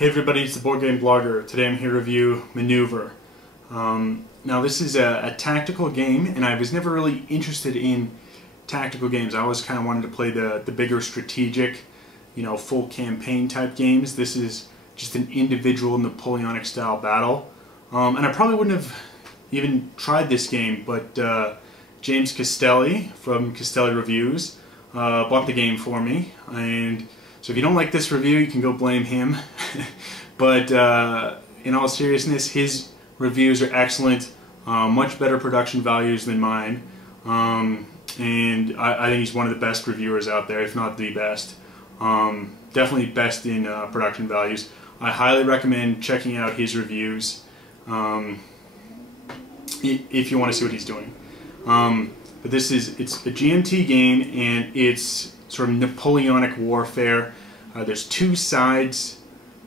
Hey everybody, it's the Board Game Blogger. Today I'm here to review Manoeuvre. Now this is a tactical game, and I was never really interested in tactical games. I always kind of wanted to play the bigger strategic, full campaign type games. This is just an individual Napoleonic style battle. And I probably wouldn't have even tried this game, but James Castelli from Castelli Reviews bought the game for me. And so if you don't like this review, you can go blame him. But in all seriousness, his reviews are excellent, much better production values than mine. And I think he's one of the best reviewers out there, if not the best. Definitely best in production values. I highly recommend checking out his reviews if you want to see what he's doing. But it's a GMT game, and it's sort of Napoleonic warfare. There's two sides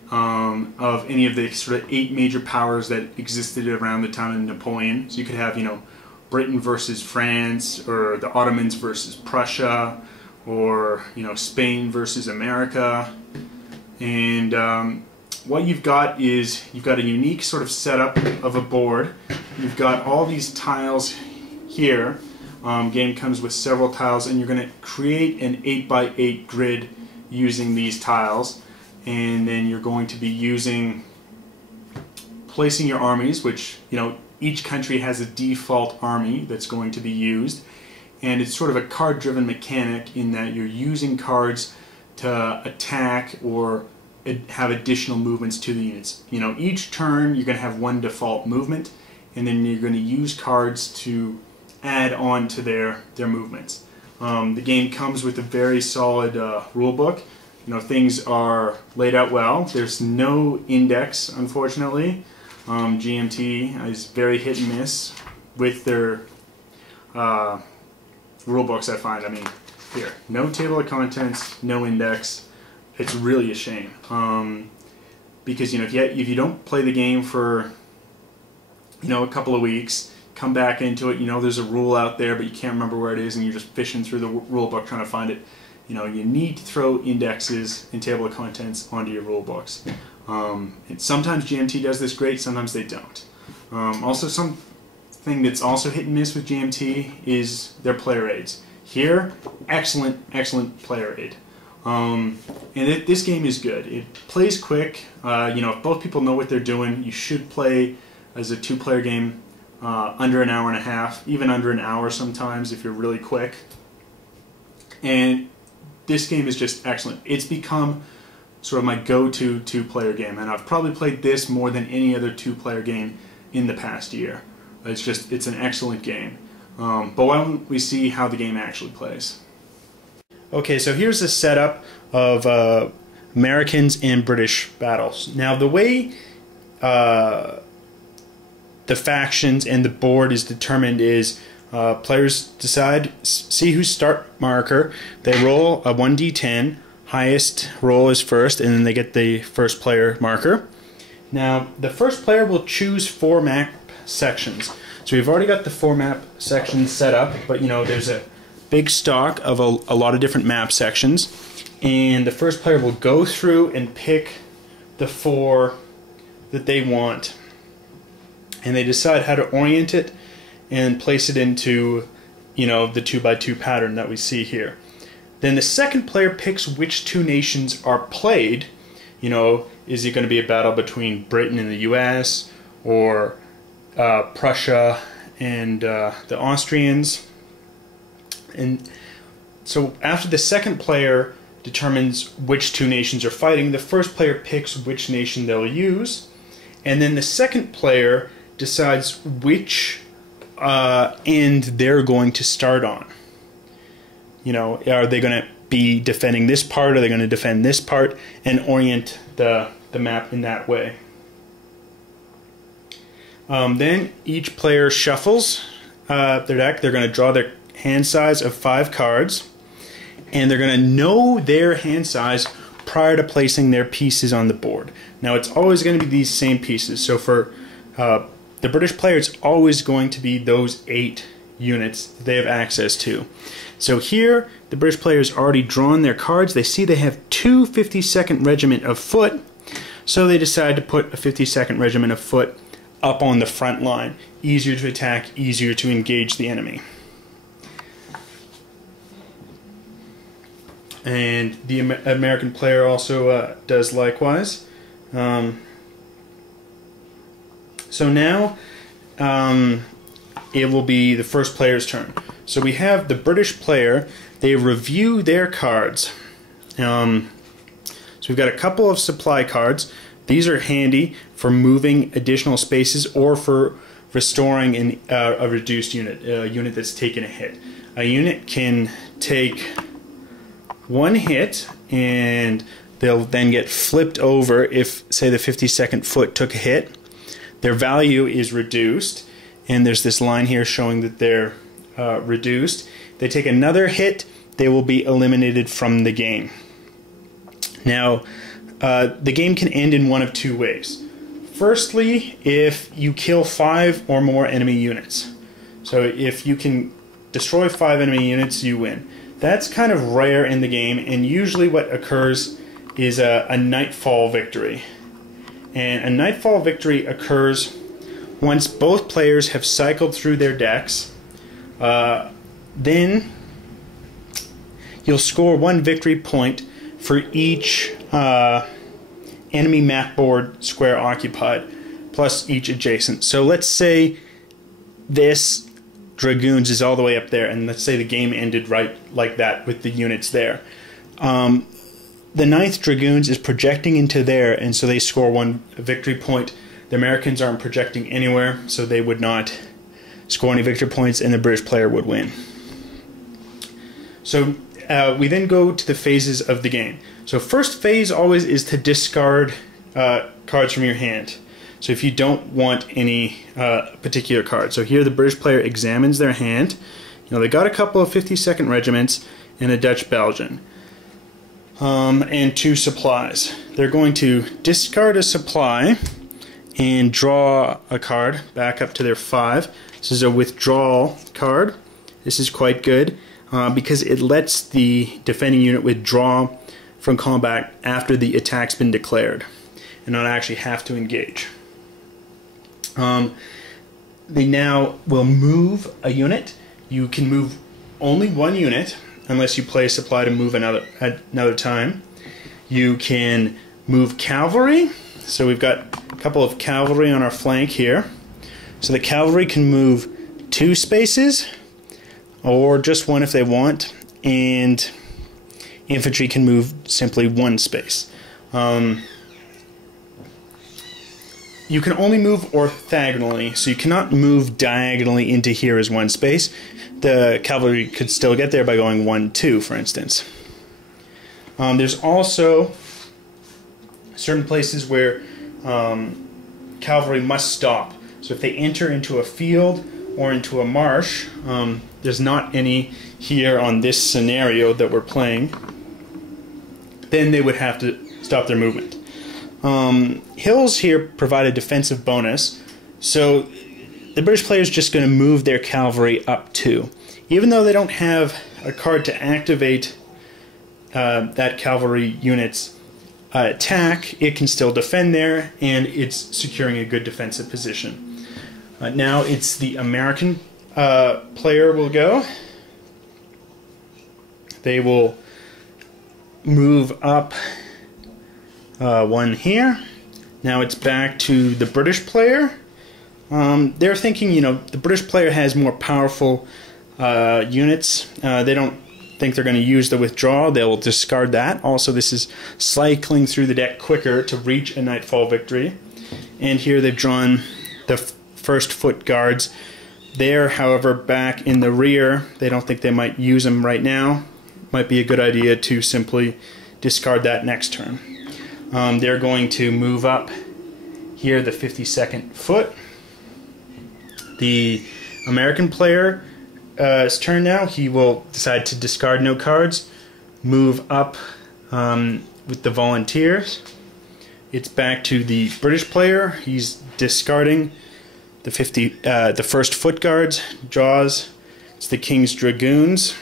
of any of the sort of 8 major powers that existed around the time of Napoleon. So you could have, Britain versus France, or the Ottomans versus Prussia, or Spain versus America. And what you've got is you've got a unique sort of setup of a board. You've got all these tiles here. Game comes with several tiles, and you're going to create an 8x8 grid using these tiles, and then you're going to be placing your armies, which each country has a default army that's going to be used, and it's sort of a card-driven mechanic in that you're using cards to attack or have additional movements to the units. Each turn you're going to have one default movement, and then you're going to use cards to add on to their movements. The game comes with a very solid rule book. Things are laid out well. There's no index, unfortunately. GMT is very hit and miss with their rule books, I find. Here, no table of contents, no index. It's really a shame. Because if you don't play the game for a couple of weeks, come back into it, there's a rule out there but you can't remember where it is, and you're just fishing through the rule book trying to find it. You need to throw indexes and table of contents onto your rule books. And sometimes GMT does this great, sometimes they don't. Also, something that's also hit and miss with GMT is their player aids. Here, excellent player aid. And this game is good. It plays quick. If both people know what they're doing, you should play as a 2-player game under an hour and a half, even under an hour sometimes if you're really quick. And this game is just excellent. It's become sort of my go-to 2-player game, and I've probably played this more than any other 2-player game in the past year. It's an excellent game. But why don't we see how the game actually plays? Okay, so here's a setup of Americans and British battles. Now the way the factions and the board is determined is players see whose start marker. They roll a 1d10. Highest roll is first, and then they get the first player marker. Now the first player will choose 4 map sections. So we've already got the 4 map sections set up, but there's a big stock of a lot of different map sections, and the first player will go through and pick the 4 that they want, and they decide how to orient it and place it into the 2x2 pattern that we see here. Then the second player picks which 2 nations are played. Is it going to be a battle between Britain and the US, or Prussia and the Austrians? And so after the second player determines which 2 nations are fighting, the first player picks which nation they'll use, and then the second player decides which end they're going to start on. Are they going to be defending this part? Are they going to defend this part? And orient the map in that way. Then each player shuffles their deck. They're going to draw their hand size of 5 cards, and they're going to know their hand size prior to placing their pieces on the board. Now it's always going to be these same pieces. So for the British player, it's always going to be those 8 units that they have access to. So here, the British players already drawn their cards. They see they have 2 52nd Regiment of foot. So they decided to put a 52nd Regiment of Foot up on the front line. Easier to attack, easier to engage the enemy. And the American player also does likewise. So now it will be the first player's turn. So we have the British player. They review their cards. So we've got a couple of supply cards. These are handy for moving additional spaces or for restoring a reduced unit, a unit that's taken a hit. A unit can take one hit and they'll then get flipped over if, say, the 52nd Foot took a hit. Their value is reduced, and there's this line here showing that they're reduced. They take another hit, they will be eliminated from the game. Now, the game can end in one of two ways. Firstly, if you kill 5 or more enemy units. So if you can destroy 5 enemy units, you win. That's kind of rare in the game, and usually what occurs is a nightfall victory. And a nightfall victory occurs once both players have cycled through their decks. Then you'll score 1 victory point for each enemy map board square occupied, plus each adjacent. So let's say this Dragoons is all the way up there, and let's say the game ended right like that with the units there. The 9th Dragoons is projecting into there, and so they score 1 victory point. The Americans aren't projecting anywhere, so they would not score any victory points, and the British player would win. So we then go to the phases of the game. So first phase always is to discard cards from your hand. So if you don't want any particular card. So here the British player examines their hand. You know, they got a couple of 52nd regiments and a Dutch Belgian. And 2 supplies. They're going to discard a supply and draw a card back up to their 5. This is a withdrawal card. This is quite good because it lets the defending unit withdraw from combat after the attack's been declared and not actually have to engage. They now will move a unit. You can move only 1 unit unless you play a supply to move another time. You can move cavalry. So we've got a couple of cavalry on our flank here. So the cavalry can move 2 spaces or just 1 if they want, and infantry can move simply 1 space. You can only move orthogonally, so you cannot move diagonally into here as 1 space. The cavalry could still get there by going 1-2, for instance. There's also certain places where cavalry must stop. So if they enter into a field or into a marsh, there's not any here on this scenario that we're playing, then they would have to stop their movement. Hills here provide a defensive bonus, so the British player is just going to move their cavalry up 2. Even though they don't have a card to activate that cavalry unit's attack, it can still defend there, and it's securing a good defensive position. Now it's the American player will go. They will move up 1 here. Now it's back to the British player. They're thinking, you know, the British player has more powerful units. They don't think they're going to use the withdrawal. They'll discard that. Also, this is cycling through the deck quicker to reach a nightfall victory. And here they've drawn the first foot guards. They're, however, back in the rear. They don't think they might use them right now. Might be a good idea to simply discard that next turn. They're going to move up here the 52nd foot. The American player's turn now. He will decide to discard no cards, move up with the volunteers. It's back to the British player. He's discarding the first foot guards, draws. It's the King's Dragoons.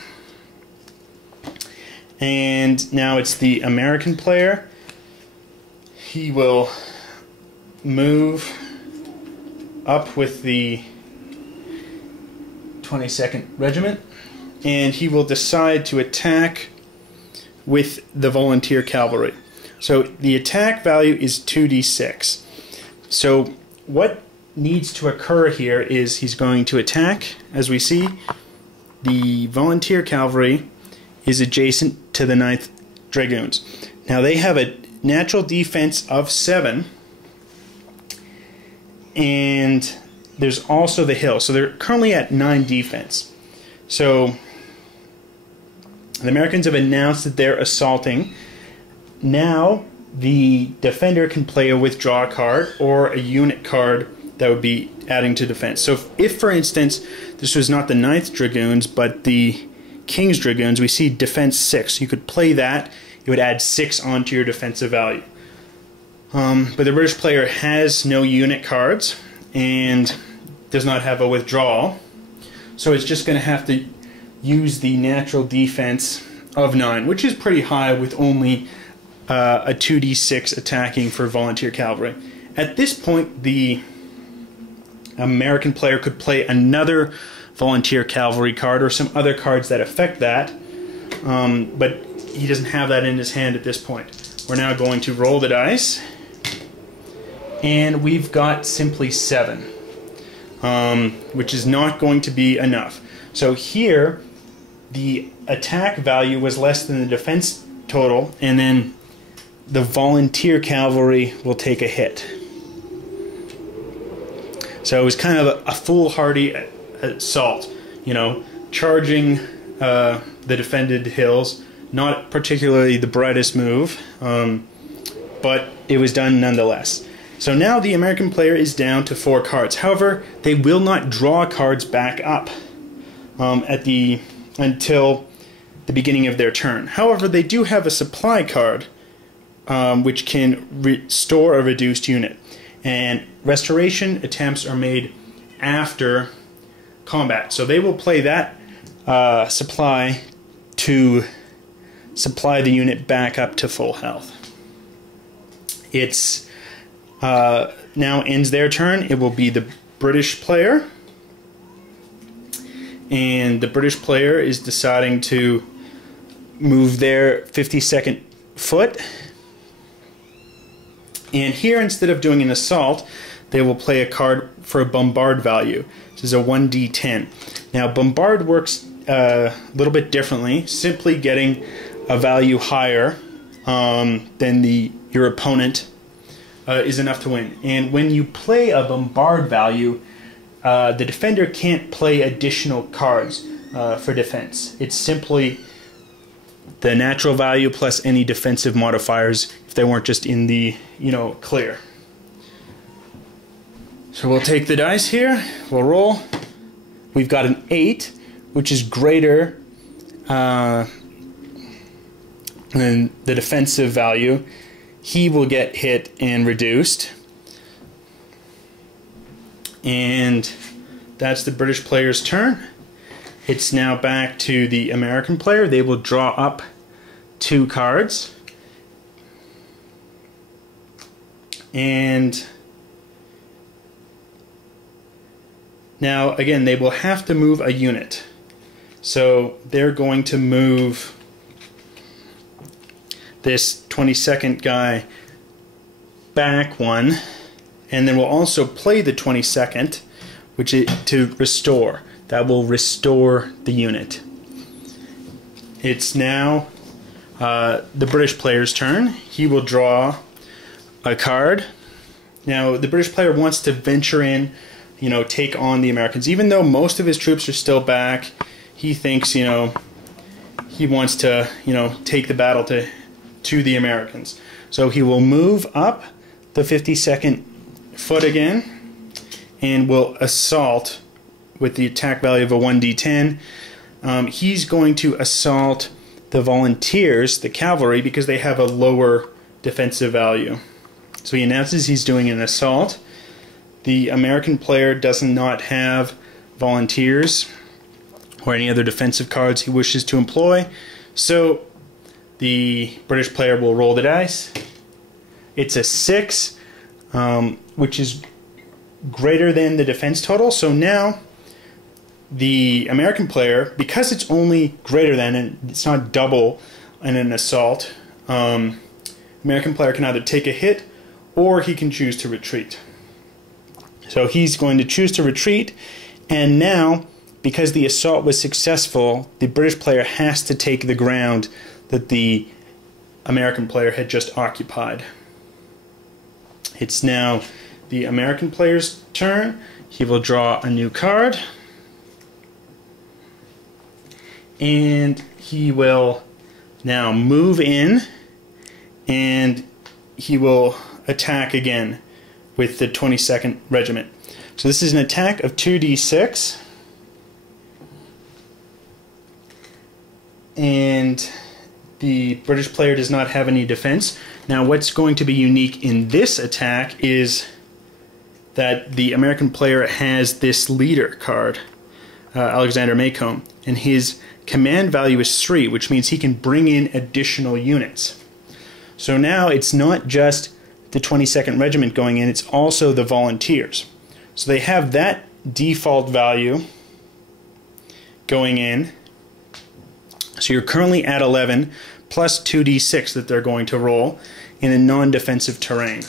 And now it's the American player. he will move up with the 22nd Regiment, and he will decide to attack with the Volunteer Cavalry. So the attack value is 2d6. So what needs to occur here is he's going to attack. As we see, the Volunteer Cavalry is adjacent to the 9th Dragoons. Now they have a natural defense of 7, and there's also the hill. So they're currently at 9 defense. So the Americans have announced that they're assaulting. Now the defender can play a withdraw card or a unit card that would be adding to defense. So if for instance, this was not the 9th Dragoons, but the King's Dragoons, we see defense 6. You could play that. It would add 6 onto your defensive value. But the British player has no unit cards and does not have a withdrawal. So it's just going to have to use the natural defense of 9, which is pretty high with only a 2d6 attacking for Volunteer Cavalry. At this point, the American player could play another Volunteer Cavalry card or some other cards that affect that, but he doesn't have that in his hand at this point. We're now going to roll the dice, and we've got simply 7, which is not going to be enough. So here, the attack value was less than the defense total, and then the Volunteer Cavalry will take a hit. So it was kind of a foolhardy assault, you know, charging the defended hills. Not particularly the brightest move, but it was done nonetheless. So now the American player is down to 4 cards. However, they will not draw cards back up until the beginning of their turn. However, they do have a supply card which can restore a reduced unit. And restoration attempts are made after combat. So they will play that supply to supply the unit back up to full health. It's now ends their turn. It will be the British player. And the British player is deciding to move their 52nd foot. And here, instead of doing an assault, they will play a card for a bombard value. This is a 1d10. Now, bombard works a little bit differently, simply getting a value higher than your opponent is enough to win. And when you play a bombard value, the defender can't play additional cards for defense. It's simply the natural value plus any defensive modifiers if they weren't just in the, clear. So we'll take the dice here, we'll roll. We've got an 8, which is greater than the defensive value. He will get hit and reduced. And that's the British player's turn. It's now back to the American player. They will draw up 2 cards. And now, again, they will have to move a unit. So they're going to move this 22nd guy back 1, and then we'll also play the 22nd, which is to restore. That will restore the unit. It's now the British player's turn. He will draw a card. Now, the British player wants to venture in, take on the Americans. Even though most of his troops are still back, he thinks, he wants to, take the battle to the Americans. So he will move up the 52nd foot again and will assault with the attack value of a 1d10. He's going to assault the volunteers, the cavalry, because they have a lower defensive value. So he announces he's doing an assault. The American player does not have volunteers or any other defensive cards he wishes to employ. So the British player will roll the dice. it's a 6, which is greater than the defense total. So now the American player, because it's only greater than, and it's not double in an assault, American player can either take a hit or he can choose to retreat. So he's going to choose to retreat, and now, because the assault was successful, the British player has to take the ground that the American player had just occupied. It's now the American player's turn. He will draw a new card, and he will now move in, and he will attack again with the 22nd Regiment. So this is an attack of 2d6, and the British player does not have any defense. Now what's going to be unique in this attack is that the American player has this leader card, Alexander Macomb, and his command value is 3, which means he can bring in additional units. So now it's not just the 22nd Regiment going in, it's also the volunteers. So they have that default value going in. So you're currently at 11 plus 2d6 that they're going to roll in a non-defensive terrain.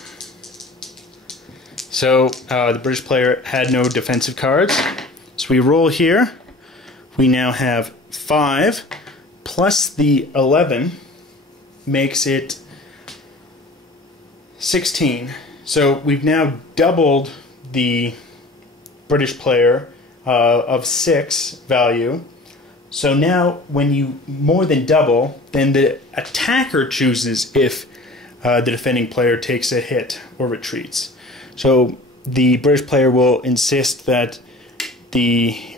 So the British player had no defensive cards. So we roll here. We now have 5 plus the 11 makes it 16. So we've now doubled the British player of 6 value. So now when you more than double, then the attacker chooses if the defending player takes a hit or retreats. So the British player will insist that the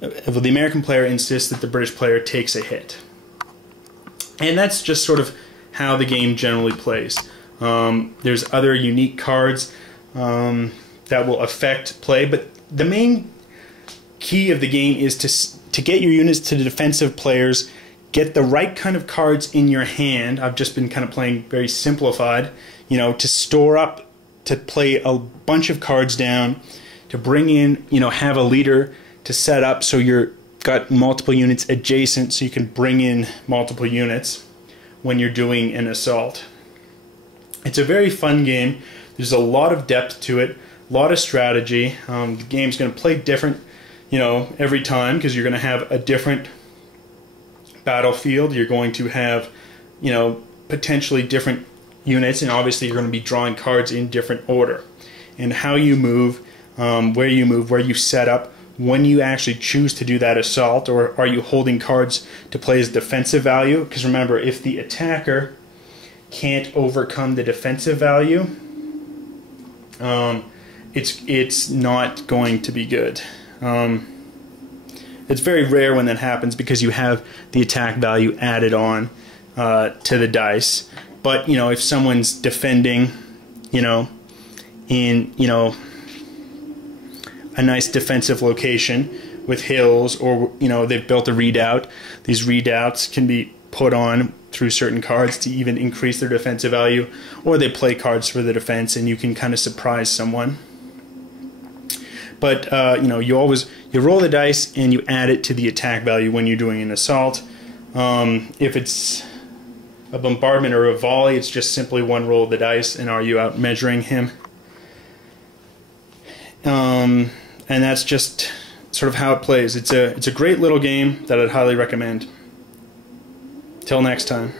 American player insists that the British player takes a hit. And that's just sort of how the game generally plays. There's other unique cards that will affect play, but the main key of the game is to get your units to the defensive players, get the right kind of cards in your hand. I've just been kind of playing very simplified, you know, to store up, to play a bunch of cards down, to bring in, you know, have a leader to set up so you're got multiple units adjacent so you can bring in multiple units when you're doing an assault. It's a very fun game. There's a lot of depth to it, a lot of strategy. The game's going to play different, you know, every time, because you're going to have a different battlefield. You're going to have, you know, potentially different units, and obviously you're going to be drawing cards in different order. And how you move, where you set up, when you actually choose to do that assault, or are you holding cards to play as defensive value? Because remember, if the attacker can't overcome the defensive value, it's not going to be good. It's very rare when that happens because you have the attack value added on to the dice. But you know, if someone's defending, you know, in, you know, a nice defensive location with hills, or you know, they've built a redoubt, these redoubts can be put on through certain cards to even increase their defensive value, or they play cards for the defense and you can kind of surprise someone. But you know, you roll the dice and you add it to the attack value when you're doing an assault. If it's a bombardment or a volley, it's just simply one roll of the dice, and are you out measuring him? And that's just sort of how it plays. It's a great little game that I'd highly recommend. Till next time.